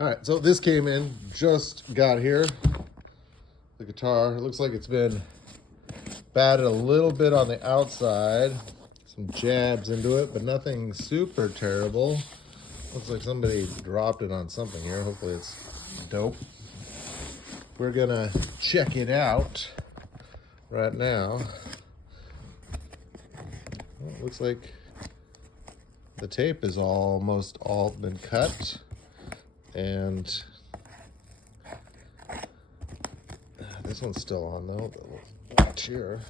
All right, so this came in, just got here. The guitar, it looks like it's been batted a little bit on the outside. Some jabs into it, but nothing super terrible. Looks like somebody dropped it on something here. Hopefully it's dope. We're gonna check it out right now. Well, it looks like the tape is almost all been cut, and this one's still on though. Watch here.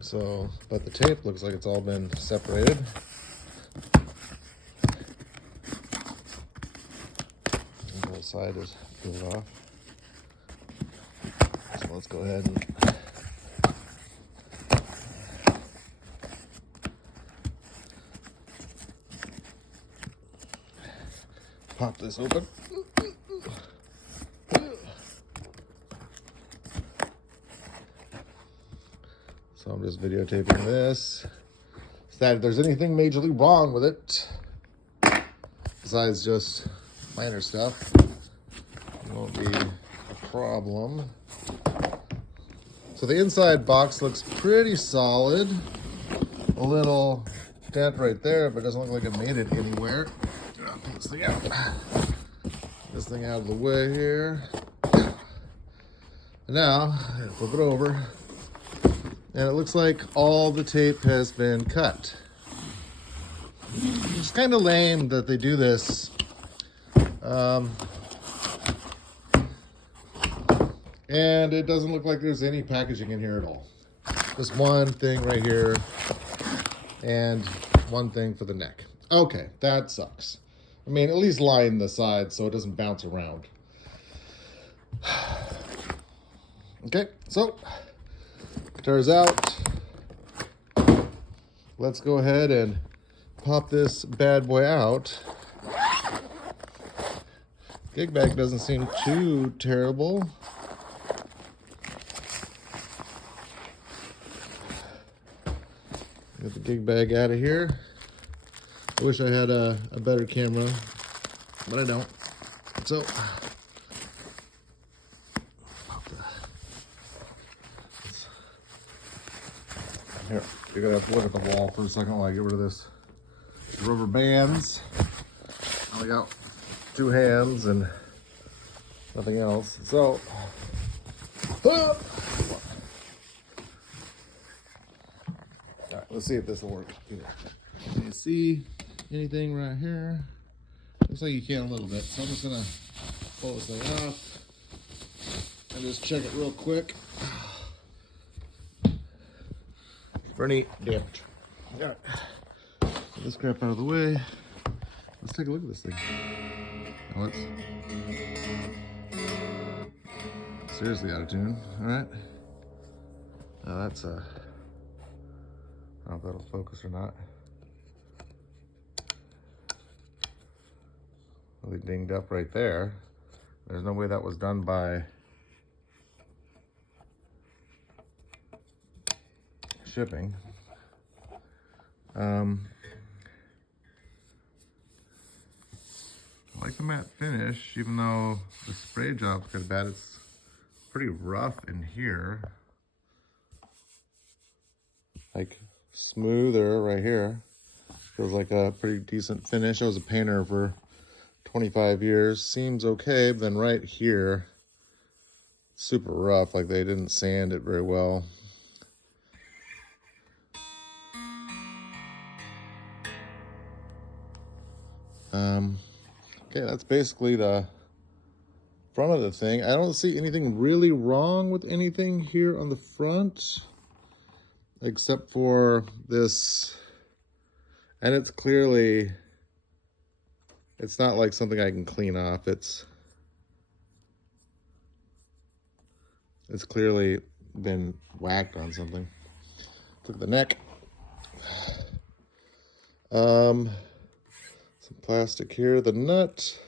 So, but the tape looks like it's all been separated. And the side is peeled off. So let's go ahead and pop this open. So I'm just videotaping this. So that if there's anything majorly wrong with it, besides just minor stuff, it won't be a problem. So the inside box looks pretty solid. A little dent right there, but it doesn't look like it made it anywhere. I'll pull this thing out. This thing out of the way here. And now, flip it over. And it looks like all the tape has been cut. It's kind of lame that they do this. And it doesn't look like there's any packaging in here at all. Just one thing right here and one thing for the neck. Okay, that sucks. I mean, at least line the sides so it doesn't bounce around. Okay, so guitar's out. Let's go ahead and pop this bad boy out. Gig bag doesn't seem too terrible. Get the gig bag out of here. I wish I had a better camera, but I don't. So, here, you're gonna have to look at the wall for a second while I get rid of this rubber bands. I got 2 hands and nothing else. So, all right, let's see if this will work. Can you see anything right here? Looks like you can a little bit. So I'm just gonna pull this thing off and just check it real quick for any damage. All right. Get this crap out of the way. Let's take a look at this thing. Oh, it's seriously out of tune. All right. Now that's I don't know if that'll focus or not. Really dinged up right there. There's no way that was done by shipping. I like the matte finish, even though the spray job's kind of bad. It's pretty rough in here. Like smoother right here. Feels like a pretty decent finish. I was a painter for 25 years. Seems okay, but then right here, super rough. Like they didn't sand it very well. Okay, that's basically the front of the thing. I don't see anything really wrong with anything here on the front, except for this. And it's clearly, it's not like something I can clean off. It's clearly been whacked on something. Look at the neck. Some plastic here. The nut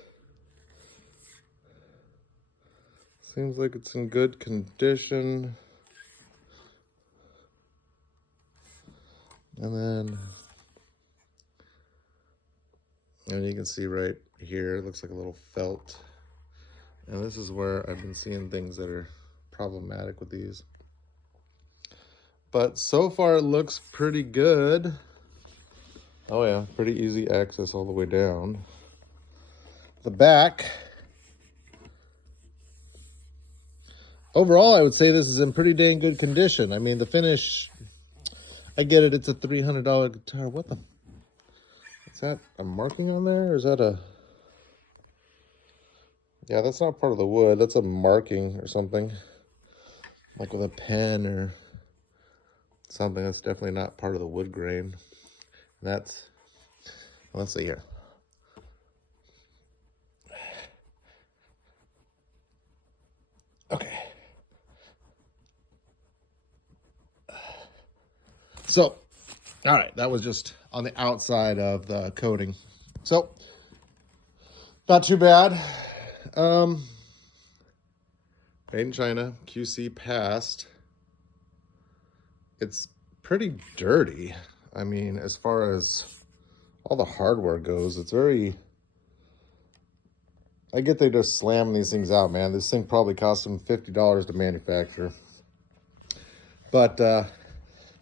seems like it's in good condition. And then And you can see right here, it looks like a little felt. And this is where I've been seeing things that are problematic with these. But so far it looks pretty good. Oh yeah, pretty easy access all the way down. The back. Overall, I would say this is in pretty dang good condition. I mean, the finish, I get it, it's a $300 guitar. What the? Is that a marking on there? Or is that a... Yeah, that's not part of the wood. That's a marking or something. Like with a pen or something. That's definitely not part of the wood grain. And that's... Let's see here. Okay. So, all right, that was just on the outside of the coating. So, not too bad. Made in China, QC passed. It's pretty dirty. I mean, as far as all the hardware goes, it's very... I get they just slam these things out, man. This thing probably cost them $50 to manufacture. But, you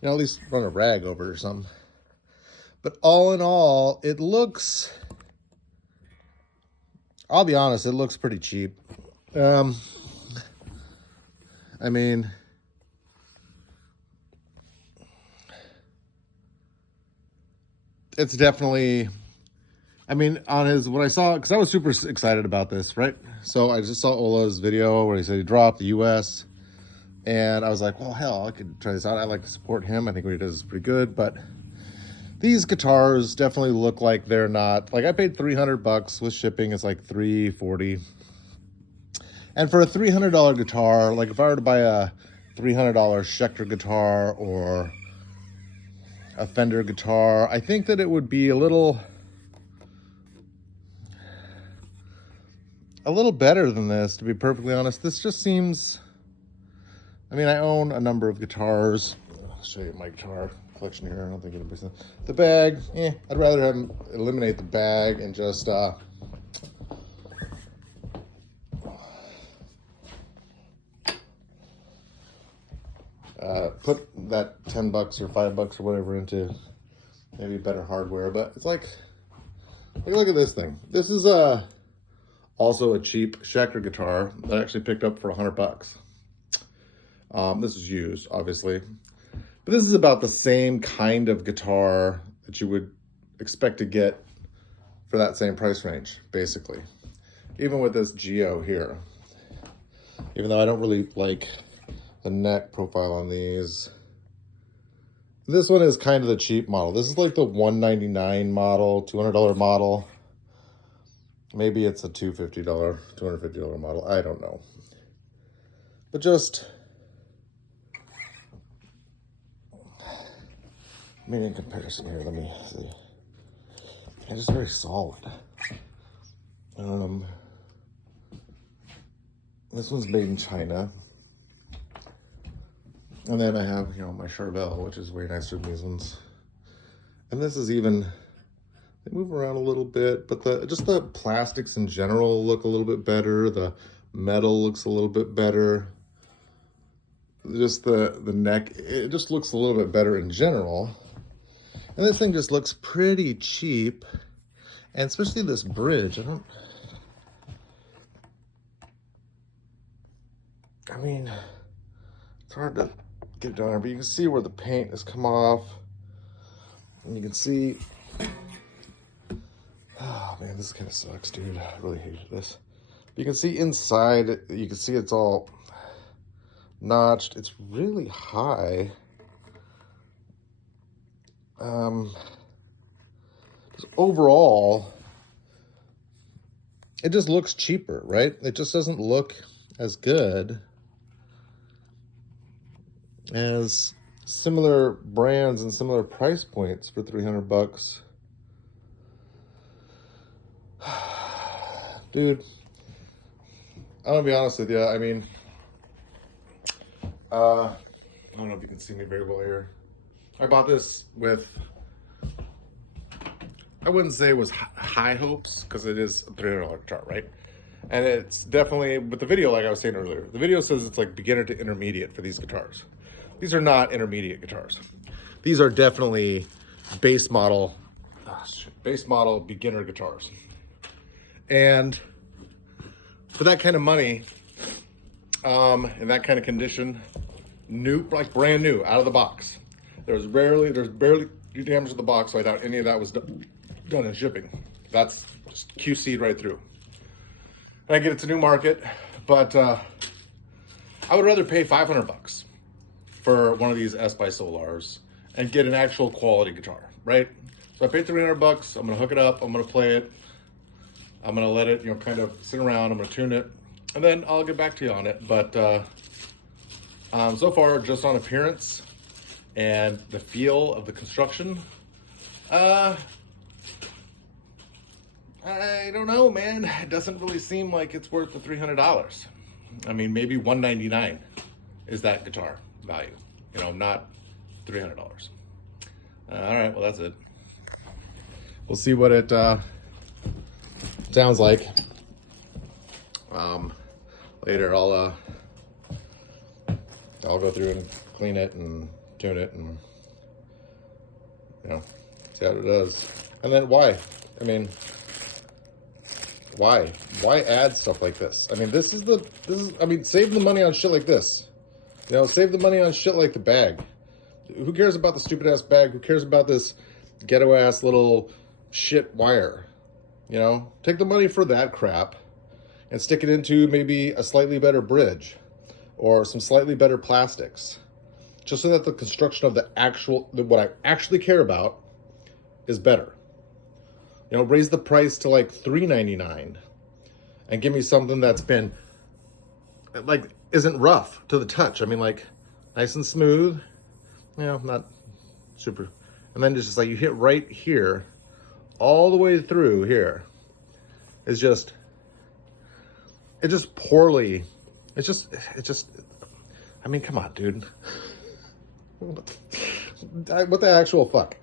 know, at least run a rag over it or something. But all in all, it looks... I'll be honest, it looks pretty cheap. I mean, it's definitely, I mean, on his, what I saw, because I was super excited about this, right? So I just saw Ola's video where he said he dropped the US, and I was like, well, hell, I could try this out. I like to support him. I think what he does is pretty good, but these guitars definitely look like they're not, like I paid $300 with shipping. It's like $340. And for a $300 guitar, like if I were to buy a $300 Schecter guitar or a Fender guitar, I think that it would be a little better than this, to be perfectly honest. This just seems, I mean, I own a number of guitars. I'll show you my guitar collection here. I don't think anybody's done. The bag, I'd rather have them eliminate the bag and just put that $10 or $5 or whatever into maybe better hardware. But it's like look at this thing. This is also a cheap Schecter guitar that I actually picked up for $100. This is used, obviously, but this is about the same kind of guitar that you would expect to get for that same price range, basically. Even with this Geo here, even though I don't really like the neck profile on these. This one is kind of the cheap model. This is like the $199 model, $200 model. Maybe it's a $250, $250 model. I don't know. But just, I mean, in comparison here, let me see. It's just very solid. This one's made in China. And then I have, you know, my Charvel, which is way nicer than these ones. And this is even, they move around a little bit, but just the plastics in general look a little bit better. The metal looks a little bit better. Just the neck, it just looks a little bit better in general. And this thing just looks pretty cheap. And especially this bridge, I mean, it's hard to get it down there, but you can see where the paint has come off. And you can see, oh man, this kind of sucks, dude. I really hated this. You can see inside, you can see it's all notched. It's really high. Just overall, it just looks cheaper, right? It just doesn't look as good as similar brands and similar price points for $300. Dude, I'm gonna be honest with you. I mean, I don't know if you can see me very well here. I bought this with I wouldn't say it was high hopes, because it is a $300 guitar, right? And it's definitely, with the video, like I was saying earlier, the video says it's like beginner to intermediate for these guitars. These are not intermediate guitars. These are definitely base model beginner guitars. And for that kind of money, in that kind of condition, new, like brand new, out of the box. There's barely damage to the box, so I doubt any of that was done in shipping. That's just QC'd right through. And I get it's a new market, but I would rather pay $500 for one of these S by Solars and get an actual quality guitar, right? So I paid $300. I'm gonna hook it up. I'm gonna play it. I'm gonna let it, kind of sit around. I'm gonna tune it, and then I'll get back to you on it. But so far, just on appearance and the feel of the construction, I don't know, man. It doesn't really seem like it's worth the $300. I mean, maybe $199 is that guitar value. Not $300. All right, well, that's it. We'll see what it sounds like. Later, I'll go through and clean it and tune it and see how it does. And then why? I mean, why add stuff like this? I mean, this is save the money on shit like this. Save the money on shit like the bag. Who cares about the stupid ass bag? Who cares about this ghetto ass little shit wire? Take the money for that crap and stick it into maybe a slightly better bridge or some slightly better plastics, just so that the construction of what I actually care about is better. Raise the price to like $399 and give me something that's been isn't rough to the touch. I mean, like nice and smooth, not super. And then just like you hit right here, all the way through here is just, poorly. I mean, come on, dude. What the actual fuck?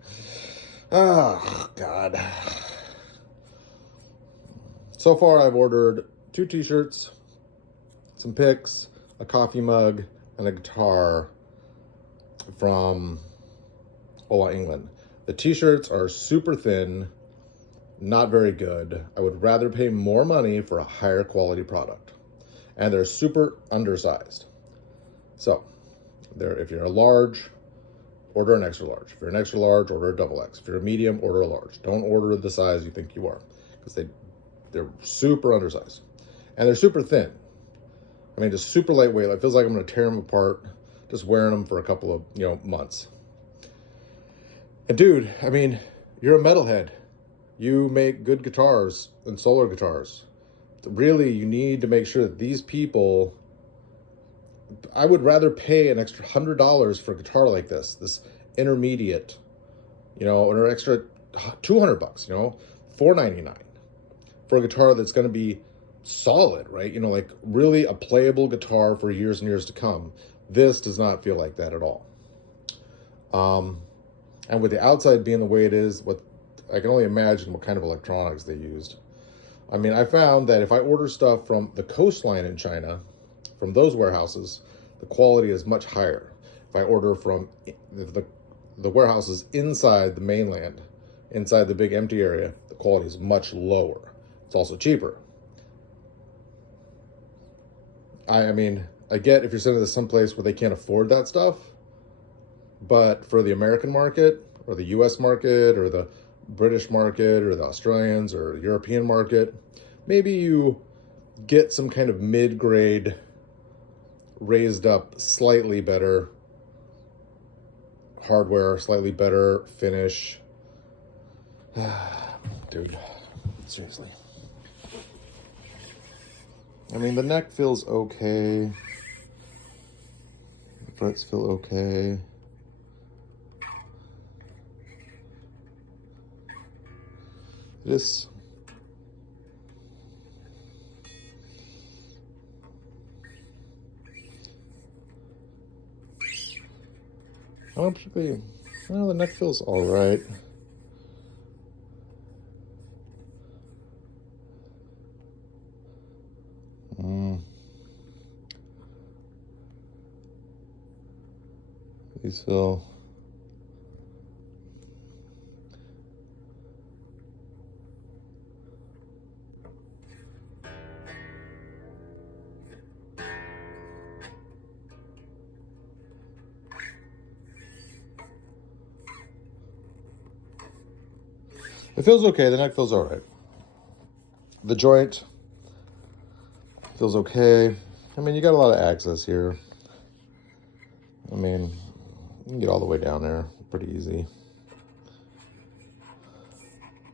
Oh, God. So far, I've ordered 2 t-shirts, some picks, a coffee mug, and a guitar from England. The t-shirts are super thin, not very good. I would rather pay more money for a higher quality product. And they're super undersized. So, if you're a large, order an extra large. If you're an extra large, order a double X. If you're a medium, order a large. Don't order the size you think you are, because they're super undersized. And they're super thin. I mean, just super lightweight. It feels like I'm going to tear them apart just wearing them for a couple of, months. And dude, I mean, you're a metalhead. You make good guitars and solar guitars. Really, you need to make sure that these people, I would rather pay an extra $100 for a guitar like this intermediate, or an extra $200, $499 for a guitar that's going to be solid, right? Like really a playable guitar for years and years to come. This does not feel like that at all. And with the outside being the way it is, I can only imagine what kind of electronics they used. I mean, I found that if I order stuff from the coastline in China, from those warehouses, the quality is much higher. If I order from the warehouses inside the mainland, inside the big empty area, the quality is much lower. It's also cheaper. I mean, I get if you're sending this someplace where they can't afford that stuff, but for the American market or the US market or the British market or the Australians or European market, maybe you get some kind of mid-grade, raised up, slightly better hardware, slightly better finish. Dude, seriously. I mean, the neck feels okay. The frets feel okay. This, I don't particularly, the neck feels all right. These feel... It feels okay. The neck feels all right. The joint feels okay. I mean, you got a lot of access here. I mean, you can get all the way down there pretty easy.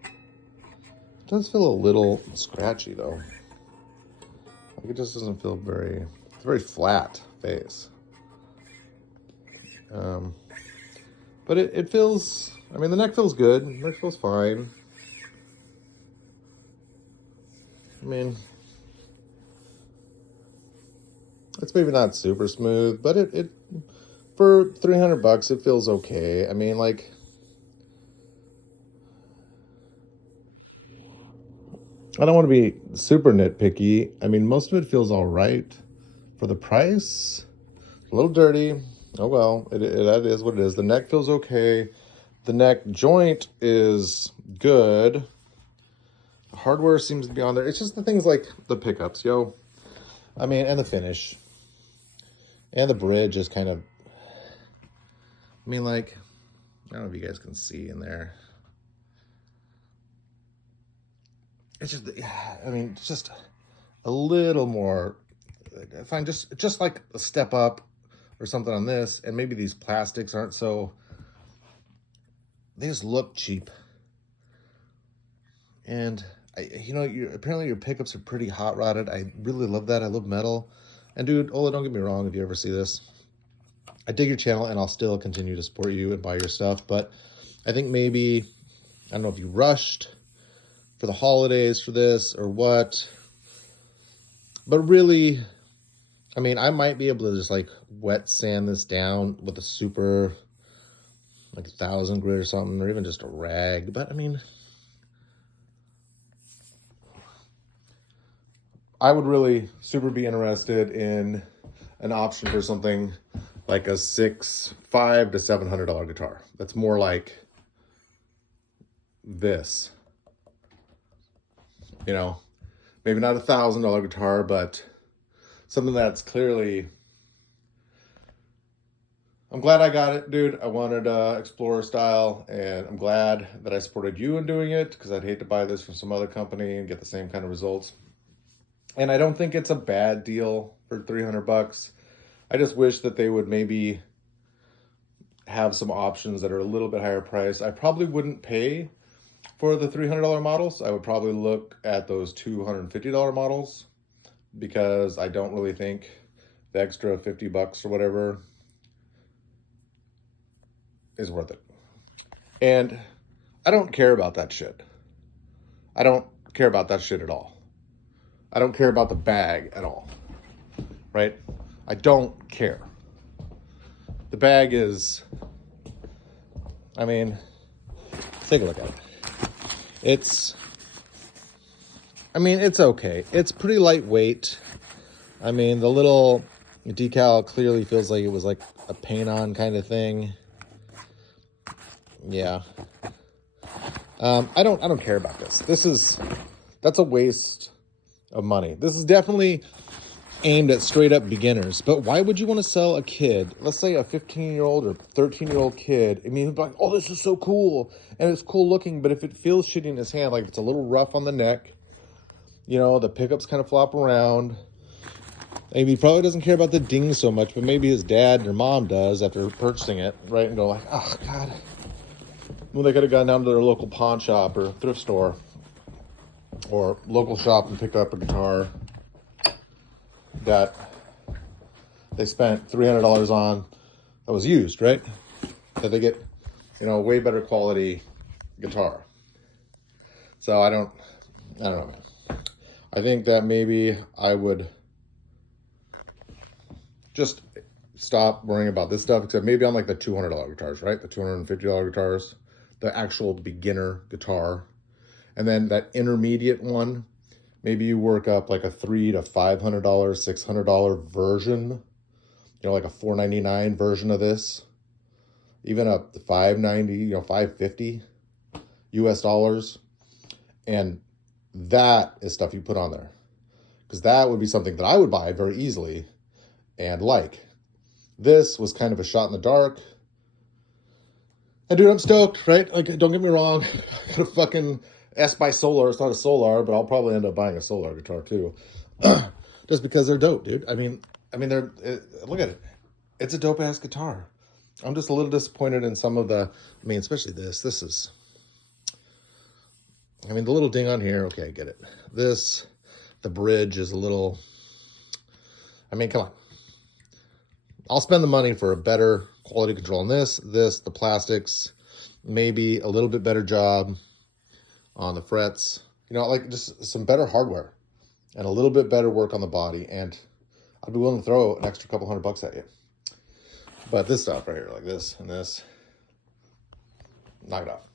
It does feel a little scratchy though. Like it just doesn't feel very, it's a very flat face. But it feels, I mean, the neck feels good. The neck feels fine. I mean, it's maybe not super smooth, but it for $300, it feels okay. I mean, like, I don't want to be super nitpicky. I mean, most of it feels all right for the price. A little dirty. Oh well, that is what it is. The neck feels okay. The neck joint is good. The hardware seems to be on there. It's just the things like the pickups, yo. I mean, and the finish. And the bridge is kind of... I mean, like, I don't know if you guys can see in there. It's just, I mean, it's just a little more... I find just like a step up or something on this, and maybe these plastics aren't so, they just look cheap. And you know, apparently your pickups are pretty hot rodded. I really love that. I love metal. And dude, Ola, don't get me wrong, if you ever see this, I dig your channel and I'll still continue to support you and buy your stuff. But I think maybe, I don't know if you rushed for the holidays for this or what, but really, I mean, I might be able to just like wet sand this down with a super, like 1,000 grit or something, or even just a rag. But I mean, I would really super be interested in an option for something like a $500 to $700 guitar. That's more like this, you know, maybe not $1,000 guitar, but something that's clearly, I'm glad I got it, dude. I wanted Explorer style, and I'm glad that I supported you in doing it, because I'd hate to buy this from some other company and get the same kind of results. And I don't think it's a bad deal for $300. I just wish that they would maybe have some options that are a little bit higher price. I probably wouldn't pay for the $300 models. I would probably look at those $250 models, because I don't really think the extra $50 or whatever is worth it. And I don't care about that shit. I don't care about that shit at all. I don't care about the bag at all, right? I don't care. The bag is, I mean, take a look at it. It's, I mean, it's okay. It's pretty lightweight. I mean, the little decal clearly feels like it was like a paint-on kind of thing. Yeah. I don't care about this. That's a waste of money. This is definitely aimed at straight up beginners. But why would you want to sell a kid, let's say a 15-year-old or 13-year-old kid? I mean, he'd be like, oh, this is so cool. And it's cool looking, but if it feels shitty in his hand, like if it's a little rough on the neck, you know, the pickups kind of flop around. Maybe he probably doesn't care about the ding so much, but maybe his dad or mom does after purchasing it, right? And go like, oh, God. Well, they could have gone down to their local pawn shop or thrift store or local shop and picked up a guitar that they spent $300 on that was used, right? That they get, you know, way better quality guitar. So I don't know, man. I think that maybe I would just stop worrying about this stuff, except maybe on like the $200 guitars, right? The $250 guitars, the actual beginner guitar. And then that intermediate one, maybe you work up like a $300 to $500, $600 version, you know, like a $499 version of this. even up to $590, $550 US dollars. And that is stuff you put on there, because that would be something that I would buy very easily and like. This was kind of a shot in the dark. And dude, I'm stoked, right? Like, don't get me wrong. I got a fucking S by Solar. It's not a Solar, but I'll probably end up buying a Solar guitar too. Just because they're dope, dude. I mean, look at it. It's a dope ass guitar. I'm just a little disappointed in some of the, especially this is, the little ding on here. Okay, I get it. The bridge is a little, come on. I'll spend the money for a better quality control on this, the plastics, maybe a little bit better job on the frets, like just some better hardware and a little bit better work on the body. And I'd be willing to throw an extra couple $100 at you. But this stuff right here, like this and this, knock it off.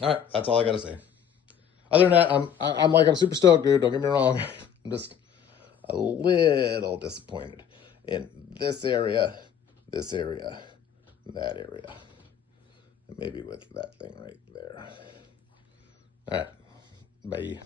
All right, that's all I got to say. Other than that, I'm super stoked, dude. Don't get me wrong. I'm just a little disappointed in this area, that area, and maybe with that thing right there. All right, bye.